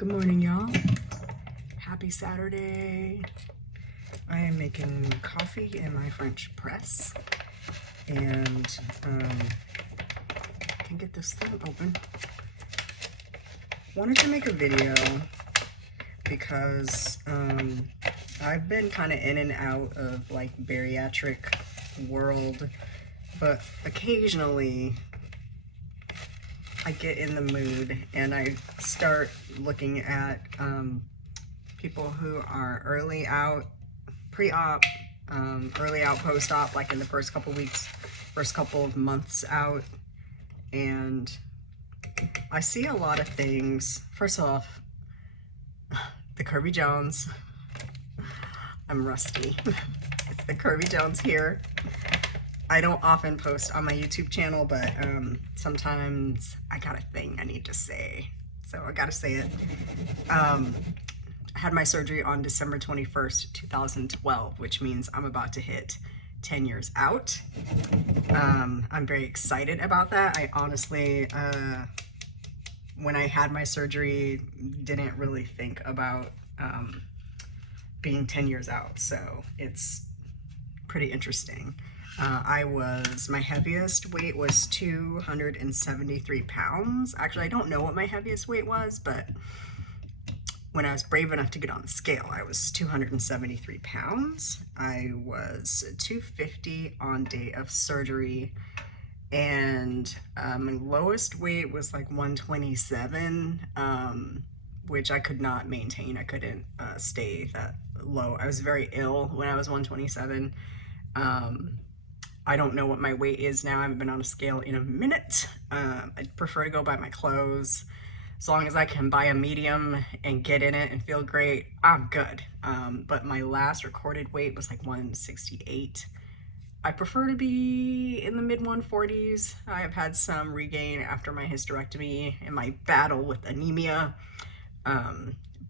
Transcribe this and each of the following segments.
Good morning, y'all. Happy Saturday. I am making coffee in my French press and can get this thing open. Wanted to make a video because I've been kind of in and out of like bariatric world, but occasionally I get in the mood and I start looking at people who are early out, pre-op, early out post-op, like in the first couple weeks, first couple of months out. And I see a lot of things. First off, the Curvy Jones. I'm rusty. It's the Curvy Jones here. I don't often post on my YouTube channel, but sometimes I got a thing I need to say. So I gotta say it. I had my surgery on December 21st, 2012, which means I'm about to hit 10 years out. I'm very excited about that. I honestly, when I had my surgery, didn't really think about being 10 years out. So it's pretty interesting. My heaviest weight was 273 pounds. Actually, I don't know what my heaviest weight was, but when I was brave enough to get on the scale, I was 273 pounds. I was 250 on day of surgery, and my lowest weight was like 127, which I could not maintain. I couldn't stay that low. I was very ill when I was 127. I don't know what my weight is now. I haven't been on a scale in a minute. I'd prefer to go by my clothes. As long as I can buy a medium and get in it and feel great, I'm good. But my last recorded weight was like 168. I prefer to be in the mid 140s. I have had some regain after my hysterectomy and my battle with anemia.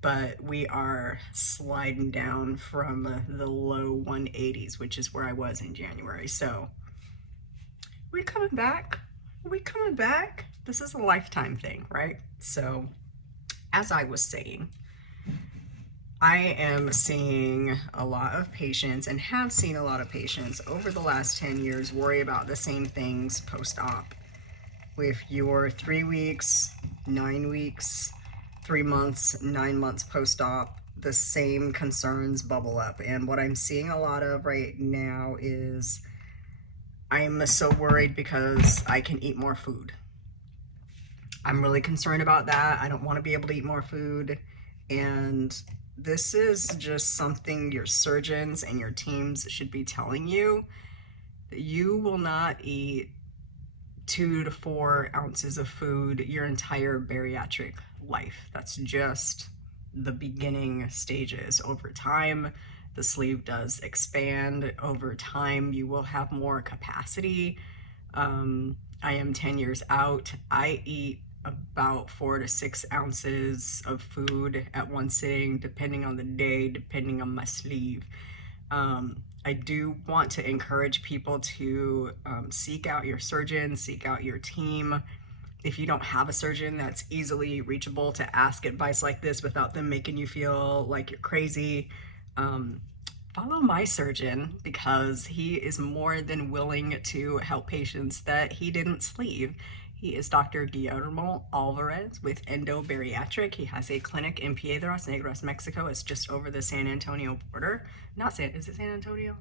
But we are sliding down from the low 180s, which is where I was in January. So we coming back. This is a lifetime thing, right? So as I was saying, I am seeing a lot of patients and have seen a lot of patients over the last 10 years worry about the same things post-op. With your 3 weeks, 9 weeks, 3 months, 9 months post-op, the same concerns bubble up. And what I'm seeing a lot of right now is I'm so worried because I can eat more food. I'm really concerned about that. I don't want to be able to eat more food. And this is just something your surgeons and your teams should be telling you. You will not eat 2 to 4 ounces of food your entire bariatric life. That's just the beginning stages. Over time, the sleeve does expand. Over time, you will have more capacity. I am 10 years out. I eat about 4 to 6 ounces of food at one sitting, depending on the day, depending on my sleeve. I do want to encourage people to seek out your surgeon, seek out your team. If you don't have a surgeon that's easily reachable to ask advice like this without them making you feel like you're crazy, follow my surgeon, because he is more than willing to help patients that he didn't sleeve. He is Dr. Guillermo Alvarez with Endo Bariatric. He has a clinic in Piedras Negras, Mexico. It's just over the San Antonio border. Is it San Antonio?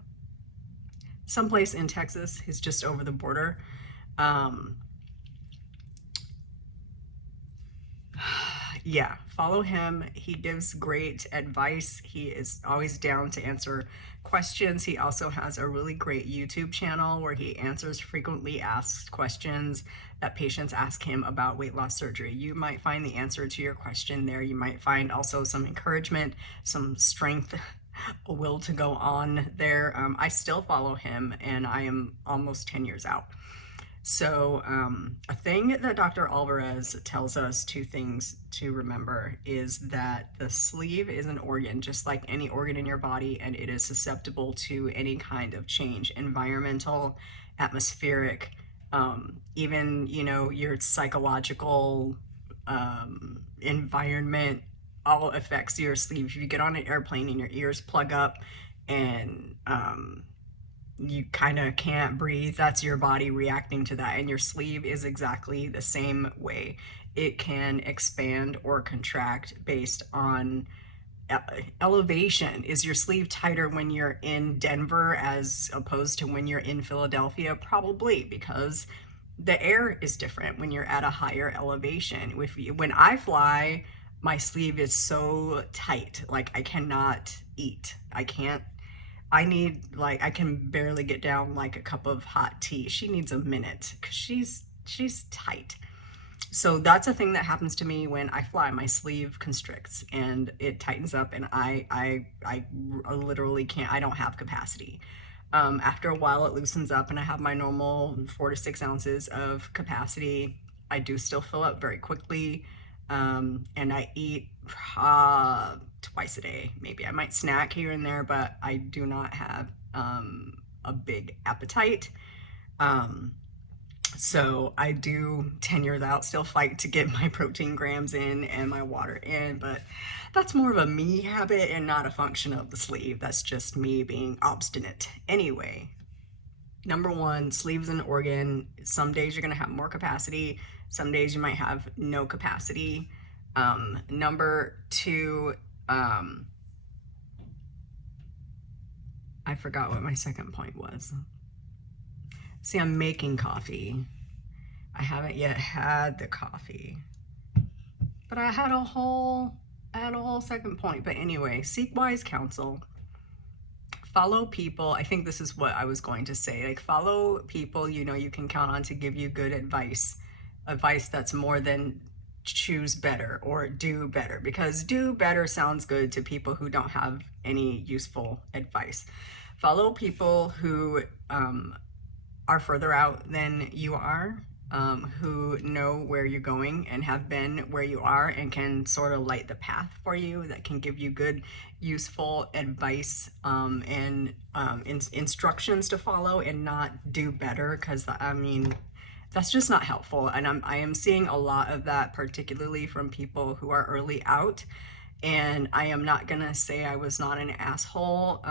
Someplace in Texas. He's just over the border. Yeah, follow him. He gives great advice. He is always down to answer questions. He also has a really great YouTube channel where he answers frequently asked questions that patients ask him about weight loss surgery. You might find the answer to your question there. You might find also some encouragement, some strength, a will to go on there. I still follow him, and I am almost 10 years out. So a thing that Dr. Alvarez tells us, 2 things to remember, is that the sleeve is an organ, just like any organ in your body, and it is susceptible to any kind of change, environmental, atmospheric, even, your psychological environment all affects your sleeve. If you get on an airplane and your ears plug up and you kind of can't breathe, that's your body reacting to that. And your sleeve is exactly the same way. It can expand or contract based on elevation. Is your sleeve tighter when you're in Denver as opposed to when you're in Philadelphia? Probably, because the air is different when you're at a higher elevation. When I fly, my sleeve is so tight, like I cannot eat. I can barely get down like a cup of hot tea. She needs a minute because she's tight. So that's a thing that happens to me when I fly. My sleeve constricts and it tightens up, and I literally can't. I don't have capacity. After a while, it loosens up, and I have my normal 4 to 6 ounces of capacity. I do still fill up very quickly, and I eat twice a day. Maybe I might snack here and there, but I do not have a big appetite. So I do 10 years out still fight to get my protein grams in and my water in, but that's more of a me habit and not a function of the sleeve. That's just me being obstinate. Anyway, number one, sleeve's an organ. Some days you're going to have more capacity. Some days you might have no capacity. Number two, I forgot what my second point was. See, I'm making coffee. I haven't yet had the coffee, but I had a whole second point. But anyway, seek wise counsel. Follow people. I think this is what I was going to say. Like, follow people you know you can count on to give you good advice that's more than choose better or do better, because do better sounds good to people who don't have any useful advice. Follow people who are further out than you are, who know where you're going and have been where you are and can sort of light the path for you, that can give you good, useful advice and instructions to follow, and not do better, because I mean, that's just not helpful. And I am seeing a lot of that, particularly from people who are early out. And I am not gonna say I was not an asshole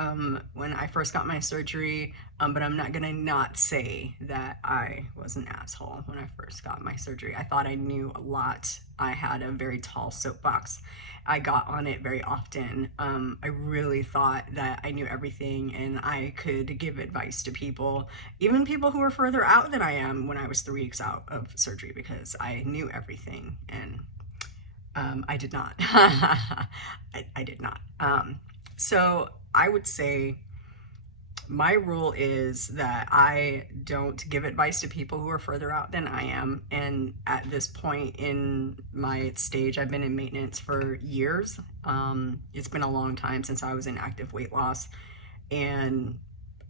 when I first got my surgery, but I'm not gonna not say that I was an asshole when I first got my surgery. I thought I knew a lot. I had a very tall soapbox. I got on it very often. I really thought that I knew everything and I could give advice to people, even people who were further out than I am, when I was 3 weeks out of surgery, because I knew everything. And I did not. I did not. So I would say my rule is that I don't give advice to people who are further out than I am. And at this point in my stage, I've been in maintenance for years. It's been a long time since I was in active weight loss. And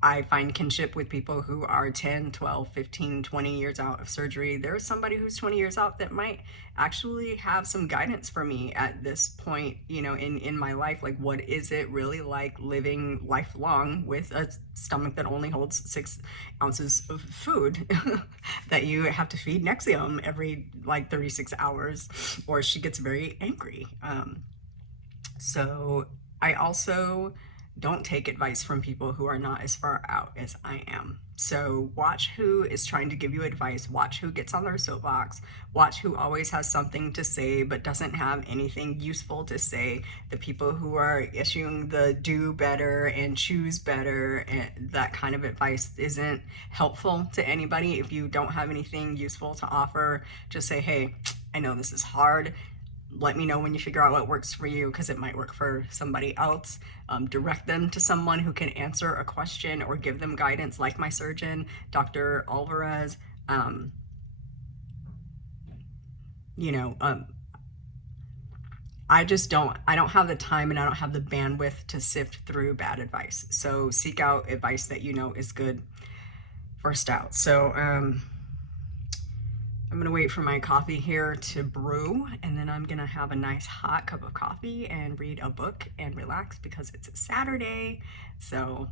I find kinship with people who are 10, 12, 15, 20 years out of surgery. There's somebody who's 20 years out that might actually have some guidance for me at this point, you know, in my life. Like, what is it really like living lifelong with a stomach that only holds 6 ounces of food that you have to feed Nexium every like 36 hours, or she gets very angry. So I also don't take advice from people who are not as far out as I am. So watch who is trying to give you advice, watch who gets on their soapbox, watch who always has something to say but doesn't have anything useful to say. The people who are issuing the do better and choose better and that kind of advice isn't helpful to anybody. If you don't have anything useful to offer, just say, hey, I know this is hard. Let me know when you figure out what works for you, because it might work for somebody else. Direct them to someone who can answer a question or give them guidance, like my surgeon, Dr. Alvarez. I don't have the time and I don't have the bandwidth to sift through bad advice. So seek out advice that you know is good first out. So I'm gonna wait for my coffee here to brew, and then I'm gonna have a nice hot cup of coffee and read a book and relax, because it's a Saturday. So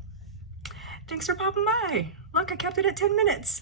thanks for popping by. Look, I kept it at 10 minutes.